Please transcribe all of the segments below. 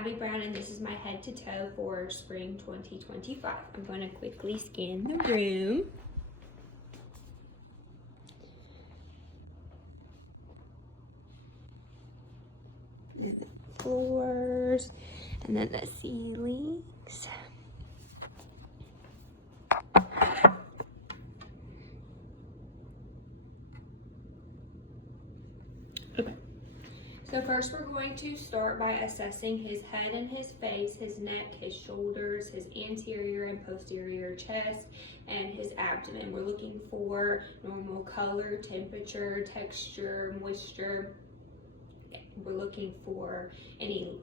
Abby Brown, and this is my head to toe for spring 2025. I'm going to quickly scan the room. The floors, and then the ceilings. Okay. So first we're going to start by assessing his head and his face, his neck, his shoulders, his anterior and posterior chest, and his abdomen. We're looking for normal color, temperature, texture, moisture. We're looking for any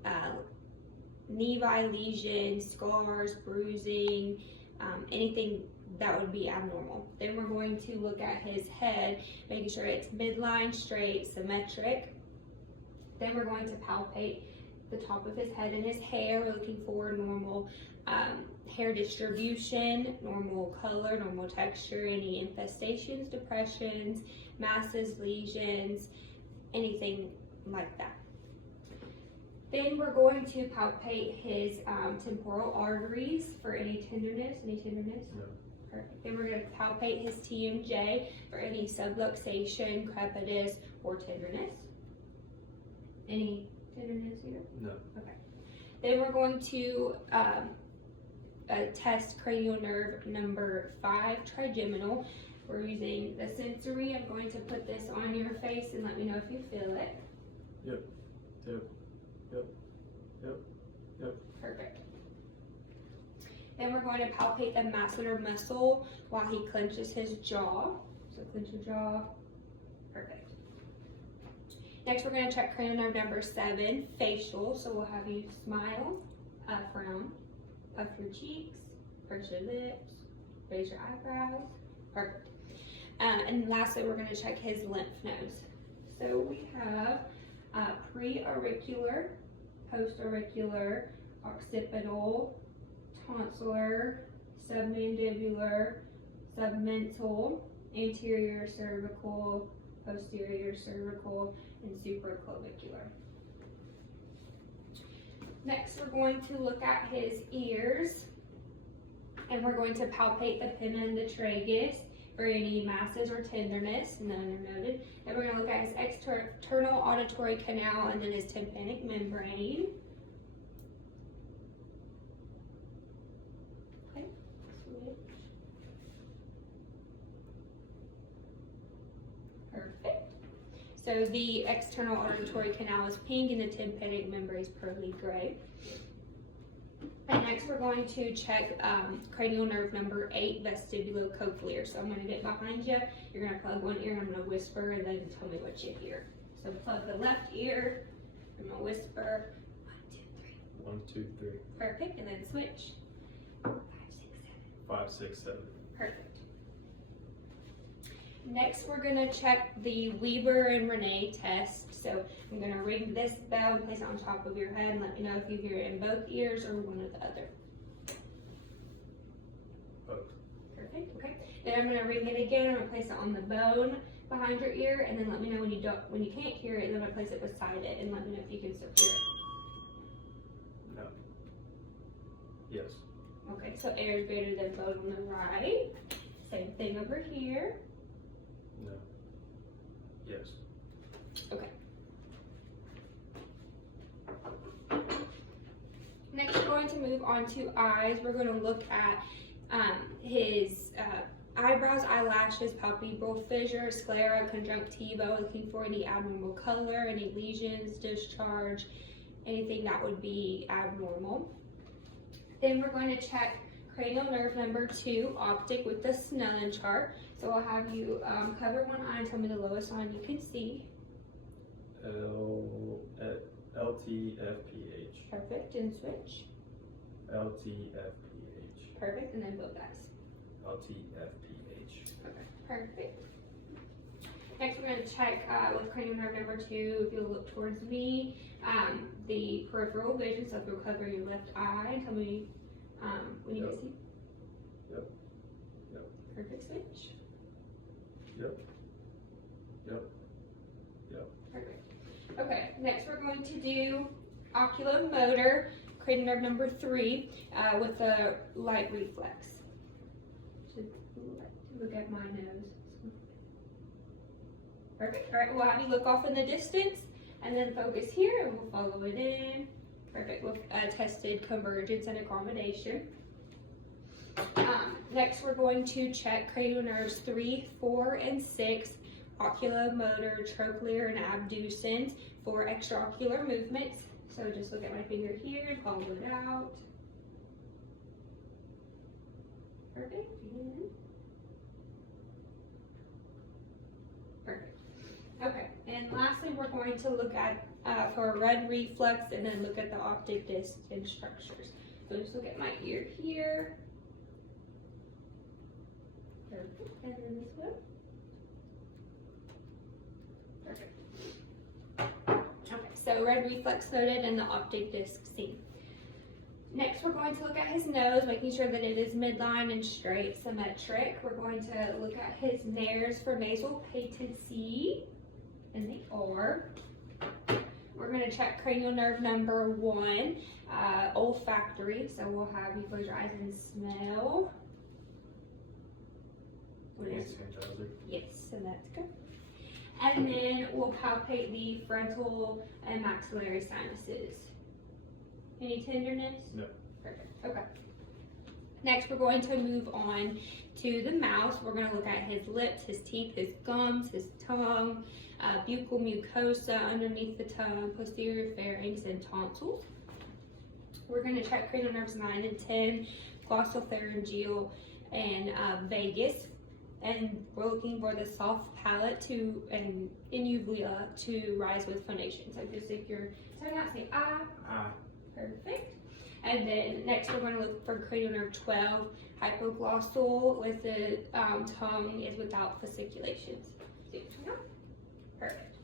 nevi lesions, scars, bruising, anything that would be abnormal. Then we're going to look at his head, making sure it's midline, straight, symmetric. Then we're going to palpate the top of his head and his hair. We're looking for normal hair distribution, normal color, normal texture, any infestations, depressions, masses, lesions, anything like that. Then we're going to palpate his temporal arteries for any tenderness. Any tenderness? No. Perfect. Then we're going to palpate his TMJ for any subluxation, crepitus, or tenderness. Any tenderness here? No. Okay. Then we're going to test cranial nerve number 5, trigeminal. We're using the sensory. I'm going to put this on your face and let me know if you feel it. Yep. Yep. Yep. Yep. Yep. Perfect. Then we're going to palpate the masseter muscle while he clenches his jaw. So clench your jaw. Perfect. Next, we're going to check cranial nerve number 7, facial. So we'll have you smile, frown, puff your cheeks, purse your lips, raise your eyebrows. Perfect. And lastly, we're going to check his lymph nodes. So we have pre-auricular, post-auricular, occipital, tonsillar, submandibular, submental, anterior cervical, posterior cervical, and supraclavicular. Next, we're going to look at his ears, and we're going to palpate the pinna and the tragus for any masses or tenderness, none are noted. Then we're going to look at his external auditory canal and then his tympanic membrane. Okay, switch. Perfect. So the external auditory canal is pink and the tympanic membrane is pearly gray. And next we're going to check cranial nerve number 8, vestibulocochlear. So I'm going to get behind you. You're going to plug one ear and I'm going to whisper and then tell me what you hear. So plug the left ear. I'm going to whisper 1, 2, 3. 1, 2, 3. Perfect. And then switch. 5, 6, 7. 5, 6, 7. Perfect. Next, we're going to check the Weber and Renee test. So I'm going to ring this bell and place it on top of your head and let me know if you hear it in both ears or one or the other. Both. Perfect. Okay. Then I'm going to ring it again. I'm going to place it on the bone behind your ear, and then let me know when you can't hear it. And then I'm going to place it beside it and let me know if you can still hear it. No. Yes. Okay. So air is greater than bone on the right. Same thing over here. No. Yes. Okay. Next, we're going to move on to eyes. We're going to look at his eyebrows, eyelashes, palpebral fissure, sclera, conjunctiva, looking for any abnormal color, any lesions, discharge, anything that would be abnormal. Then we're going to check cranial nerve number 2, optic, with the Snellen chart. So I'll have you cover one eye and tell me the lowest line you can see. LTFPH. Perfect, and switch. LTFPH. Perfect, and then both eyes. LTFPH. Okay, perfect. Next, we're going to check with cranial nerve number 2, if you'll look towards me, the peripheral vision. So if you'll cover your left eye and tell me when you can see. Yep. Yep. Perfect, switch. Yep. Yep. Yep. Perfect. Okay, next we're going to do Oculomotor, cranial nerve number 3, with a light reflex. So look at my nose. Perfect. All right, we'll have you look off in the distance and then focus here and we'll follow it in. Perfect. We've tested convergence and accommodation. Next, we're going to check cranial nerves 3, 4, and 6, oculomotor, trochlear, and abducens for extraocular movements. So just look at my finger here and follow it out. Perfect. Perfect. Okay, and lastly, we're going to look at for a red reflex and then look at the optic disc and structures. So just look at my ear here. Perfect. And then this one. Perfect. Okay, so red reflex noted and the optic disc seen. Next, we're going to look at his nose, making sure that it is midline and straight, symmetric. We're going to look at his nares for nasal patency, and they are. We're going to check cranial nerve number 1, olfactory. So we'll have you close your eyes and smell. Yes, so that's good. And then we'll palpate the frontal and maxillary sinuses. Any tenderness? No. Perfect. Okay. Next, we're going to move on to the mouth. We're going to look at his lips, his teeth, his gums, his tongue, buccal mucosa underneath the tongue, posterior pharynx, and tonsils. We're going to check cranial nerves 9 and 10, glossopharyngeal, and vagus. And we're looking for the soft palate and uvula to rise with phonation. So just if you're starting out, say ah. Ah. Perfect. And then next we're going to look for cranial nerve 12, hypoglossal, with the tongue is without fasciculations. Perfect.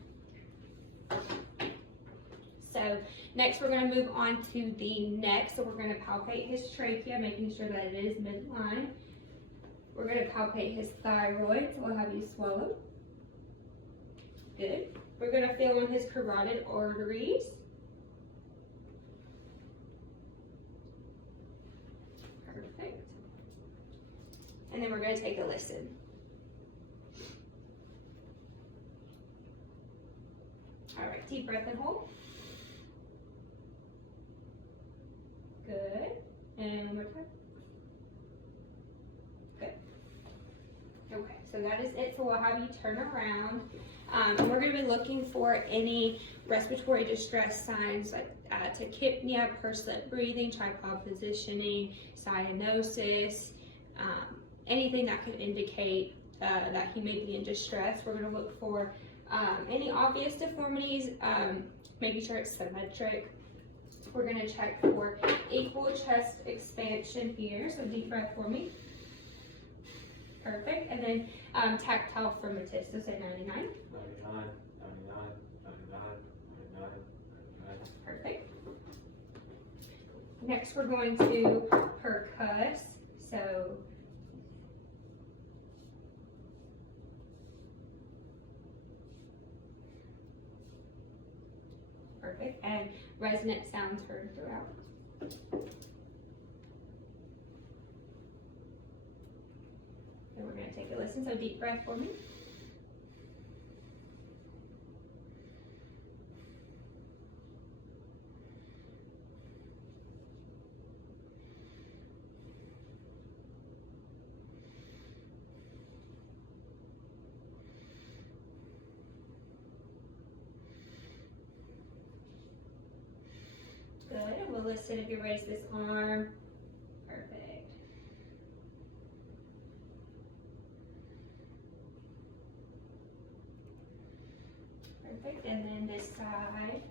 So next we're going to move on to the neck. So we're going to palpate his trachea, making sure that it is midline. We're going to palpate his thyroid, so we'll have you swallow. Good. We're going to feel on his carotid arteries. Perfect. And then we're going to take a listen. All right, deep breath and hold. Good. And one more time. Okay, so that is it. So we'll have you turn around. And we're going to be looking for any respiratory distress signs like tachypnea, pursed lip breathing, tripod positioning, cyanosis, anything that could indicate that he may be in distress. We're going to look for any obvious deformities, making sure it's symmetric. We're going to check for equal chest expansion here. So deep breath for me. Perfect. And then tactile firmitus. So say 99. 99, 99, 99, 99. Perfect. Next, we're going to percuss. So perfect. And resonant sounds heard throughout. And we're going to take a listen. So deep breath for me. Good. And we'll listen if you raise this arm. Perfect. Perfect. And then this side.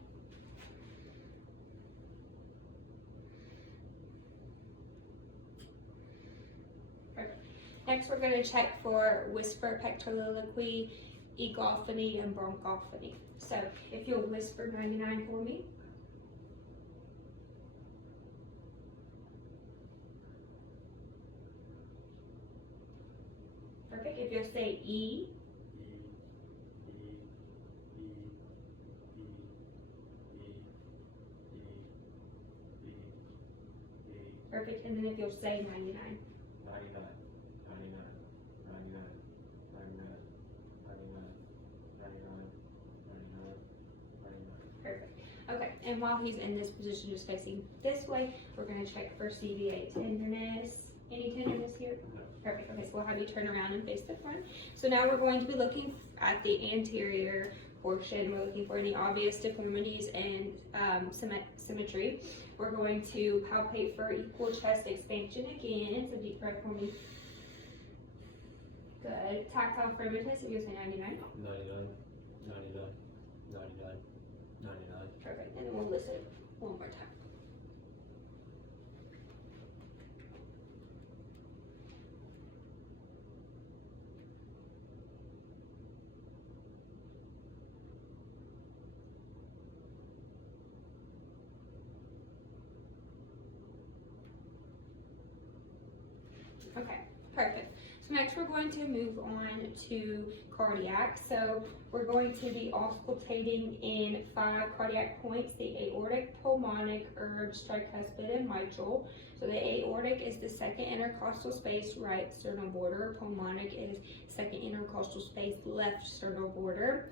Perfect. Next, we're going to check for whisper, pectoraliloquy, egophony, and bronchophony. So if you'll whisper 99 for me. Perfect. If you'll say E. Perfect, and then if you'll say 99. 99, 99, 99, 99, 99, 99, 99, 99. Perfect. Okay, and while he's in this position, just facing this way, we're gonna check for CVA tenderness. Any tenderness here? No. Perfect. Okay, so we'll have you turn around and face the front. So now we're going to be looking at the anterior portion. We're looking for any obvious deformities and symmetry. We're going to palpate for equal chest expansion again. So deep breath for me. Good. Tactile firmness, if you say 99. 99, 99, 99, 99. Perfect. And then we'll listen one more time. Okay, perfect. So next we're going to move on to cardiac. So we're going to be auscultating in 5 cardiac points: the aortic, pulmonic, herbs, tricuspid, and mitral. So the aortic is the second intercostal space, right sternal border. Pulmonic is second intercostal space, left sternal border.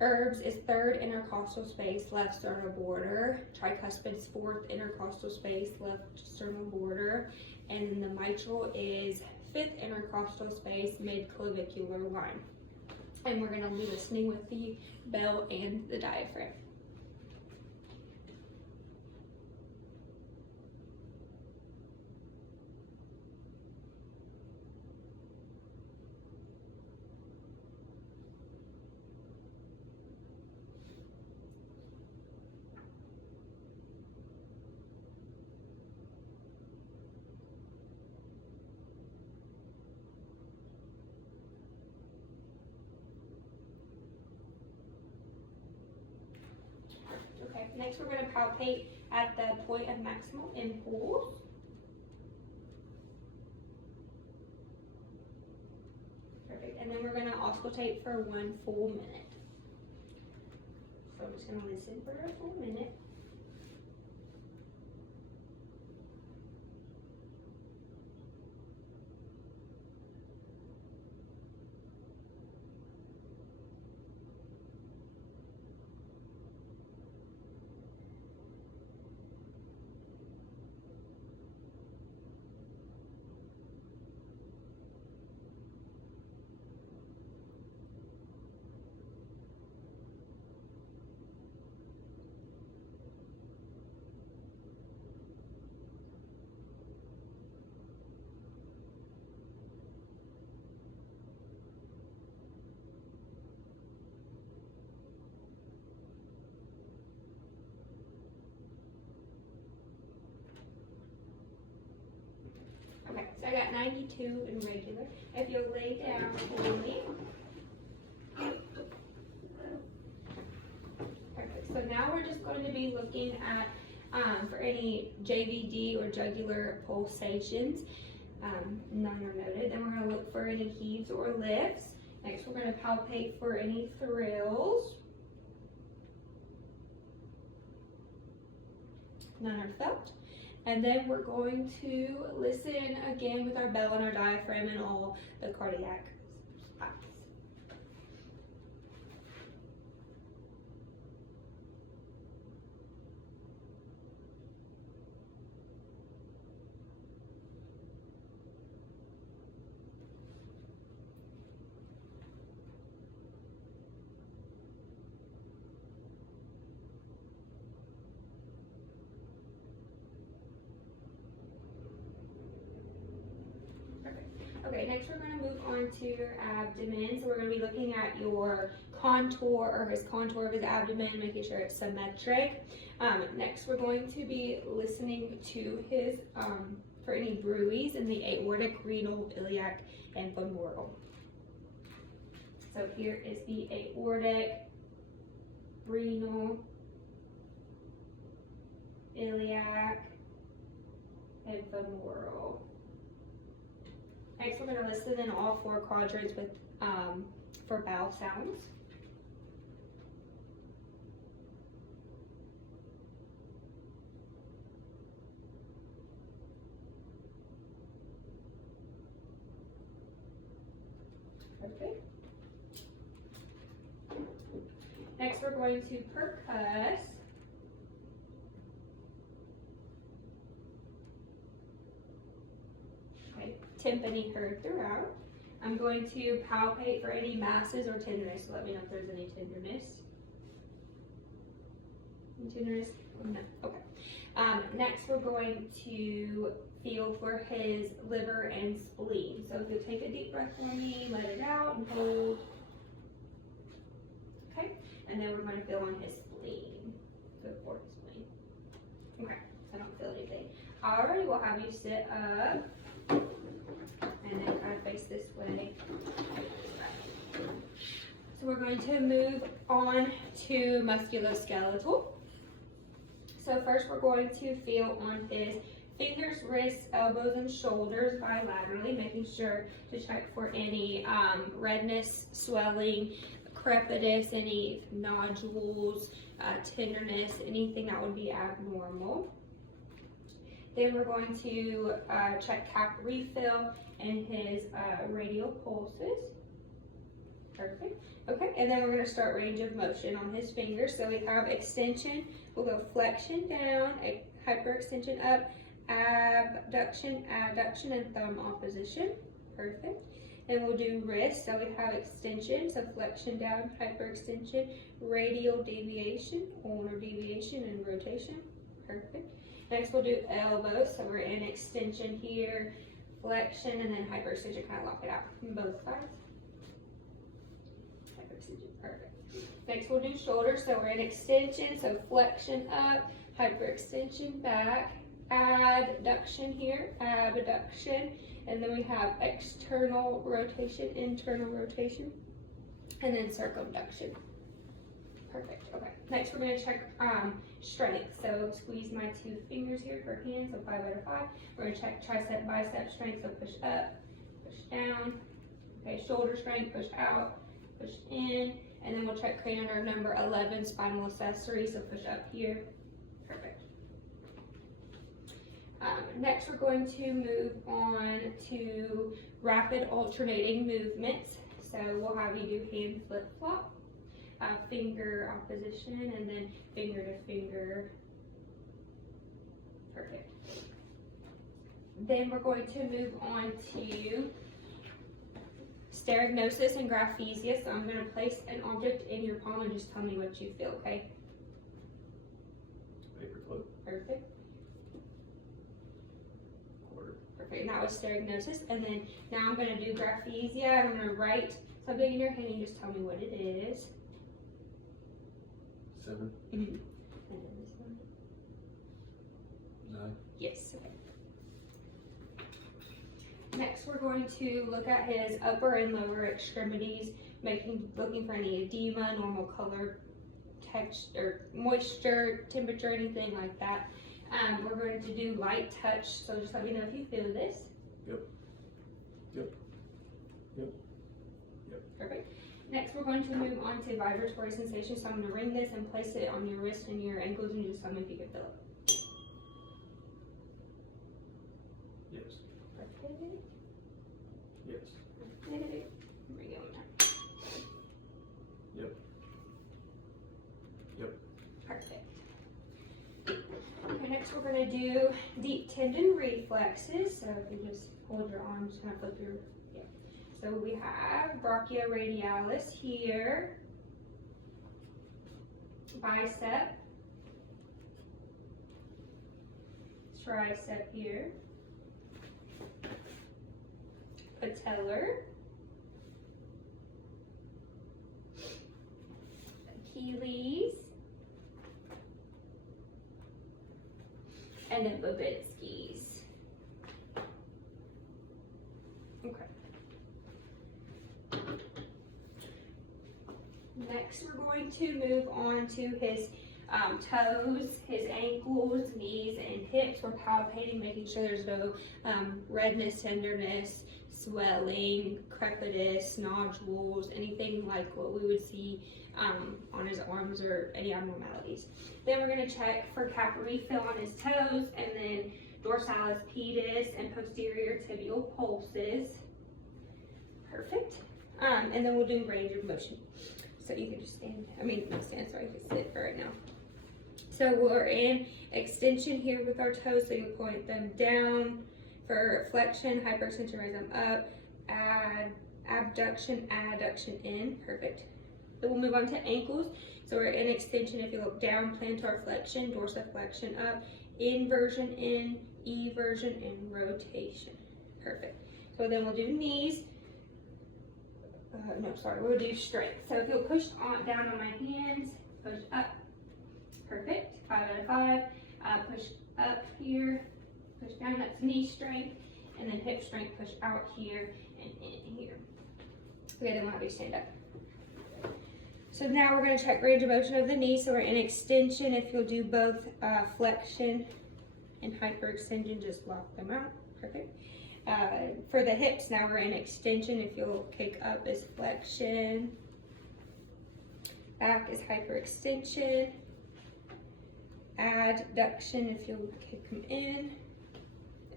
Herbs is third intercostal space, left sternal border. Tricuspid is fourth intercostal space, left sternal border. And then the mitral is fifth intercostal space, mid-clavicular line. And we're going to be listening with the bell and the diaphragm. Okay, next we're going to palpate at the point of maximal impulse. Perfect, and then we're going to auscultate for 1 full minute. So I'm just going to listen for a full minute. Okay, so I got 92 in regular. If you'll lay down fully. Perfect. So now we're just going to be looking at for any JVD or jugular pulsations. None are noted. Then we're going to look for any heaves or lifts. Next, we're going to palpate for any thrills. None are felt. And then we're going to listen again with our bell and our diaphragm and all the cardiac spots. Okay, next we're going to move on to your abdomen. So we're going to be looking at your contour or his contour of his abdomen, making sure it's symmetric. Next we're going to be listening to his, for any bruits in the aortic, renal, iliac, and femoral. So here is the aortic, renal, iliac, and femoral. Next, we're going to listen in all 4 quadrants with for bowel sounds. Perfect. Next, we're going to percuss. Okay, tympani heard throughout. I'm going to palpate for any masses or tenderness. So let me know if there's any tenderness. Any tenderness? No. Okay. Next, we're going to feel for his liver and spleen. So if you'll take a deep breath for me, let it out and hold. Okay. And then we're going to feel on his spleen. Good for his spleen. Okay. I don't feel anything. Alright, we'll have you sit up. And then kind of face this way. So we're going to move on to musculoskeletal. So first we're going to feel on his fingers, wrists, elbows, and shoulders bilaterally, making sure to check for any redness, swelling, crepitus, any nodules, tenderness, anything that would be abnormal. Then we're going to check cap refill and his radial pulses. Perfect. Okay, and then we're going to start range of motion on his fingers. So we have extension, we'll go flexion down, hyperextension up, abduction, adduction, and thumb opposition. Perfect. And we'll do wrist. So we have extension, so flexion down, hyperextension, radial deviation, ulnar deviation, and rotation. Perfect. Next we'll do elbows. So we're in extension here, flexion, and then hyperextension, kind of lock it out on both sides. Perfect. Next we'll do shoulders. So we're in extension, so flexion up, hyperextension back, adduction here, abduction, and then we have external rotation, internal rotation, and then circumduction. Perfect. Okay. Next we're going to check strength. So squeeze my 2 fingers here per hand, so 5 out of 5. We're going to check tricep, bicep strength, so push up, push down. Okay, shoulder strength, push out, push in, and then we'll check cranial nerve number 11, spinal accessory, so push up here. Perfect. Next, we're going to move on to rapid alternating movements. So we'll have you do hand flip-flop, finger opposition, and then finger to finger. Perfect. Then we're going to move on to sterignosis and graphisia. So I'm going to place an object in your palm and just tell me what you feel, okay? Paperclip. Perfect. Quarter. Perfect. And that was sterignosis. And then now I'm going to do graphisia. I'm going to write something in your hand and you just tell me what it is. 7. And then this one. 9. Yes. Okay. Next, we're going to look at his upper and lower extremities, looking for any edema, normal color, texture, moisture, temperature, anything like that. We're going to do light touch, so just let me know if you feel this. Yep. Yep. Yep. Yep. Perfect. Next, we're going to move on to vibratory sensation. So I'm going to ring this and place it on your wrist and your ankles, and just tell me if you can feel it. Yes. Perfect. Yes. Perfect. Bring it one time. Yep. Yep. Perfect. Okay, next we're going to do deep tendon reflexes. So if you just hold your arm, just kind of flip your, yeah. So we have brachioradialis here, bicep, tricep here, patellar, Achilles, and then Babinski's. Okay. Next, we're going to move on to his toes, his ankles, knees, and hips. We're palpating, making sure there's no redness, tenderness, swelling, crepitus, nodules, anything like what we would see on his arms or any abnormalities. Then we're going to check for capillary refill on his toes, and then dorsalis pedis and posterior tibial pulses. Perfect. And then we'll do range of motion. So you can just stand, not stand, sorry, you can sit for right now. So we're in extension here with our toes, so you point them down for flexion, hyperextension, raise them up, abduction, adduction in, perfect. Then we'll move on to ankles. So we're in extension, if you look down, plantar flexion, dorsiflexion up, inversion in, eversion, and rotation, perfect. So then we'll do knees. We'll do strength. So if you'll push down on my hands, push up, perfect, 5 out of 5, push up here, push down, that's knee strength, and then hip strength, push out here and in here. Okay, then we'll have you stand up. So now we're going to check range of motion of the knee. So we're in extension. If you'll do both flexion and hyperextension, just lock them out, perfect. For the hips, now we're in extension. If you'll kick up is flexion, back is hyperextension, adduction if you'll kick them in,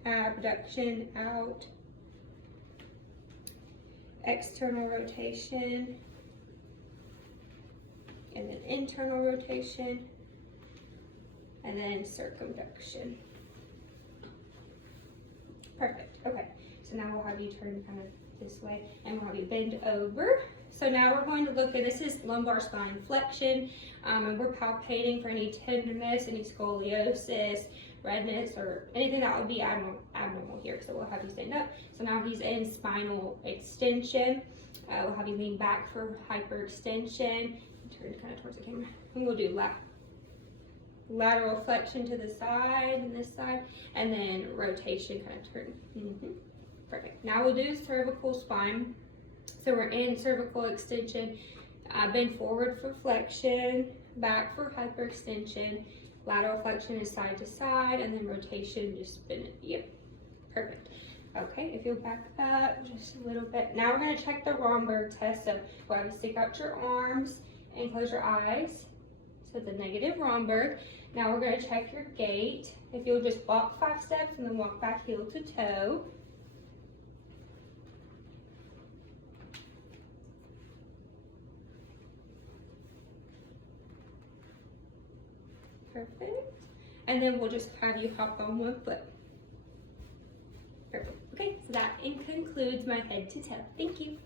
abduction out, external rotation, and then internal rotation, and then circumduction. Perfect, okay. So now we'll have you turn kind of this way and we'll have you bend over. So now we're going to look at, this is lumbar spine flexion, and we're palpating for any tenderness, any scoliosis, redness, or anything that would be abnormal here. So we'll have you stand up. So now he's in spinal extension. We'll have you lean back for hyperextension. Turn kind of towards the camera. And we'll do lateral flexion to the side and this side, and then rotation, kind of turn. Perfect. Now we'll do cervical spine. So we're in cervical extension, bend forward for flexion, back for hyperextension, lateral flexion is side to side, and then rotation, just bend it. Yep, perfect. Okay, if you'll back up just a little bit. Now we're going to check the Romberg test. So we'll have you stick out your arms and close your eyes. So the negative Romberg. Now we're going to check your gait. If you'll just walk 5 steps and then walk back heel to toe. Perfect. And then we'll just have you hop on one foot. Perfect. Okay, so that concludes my head to toe. Thank you.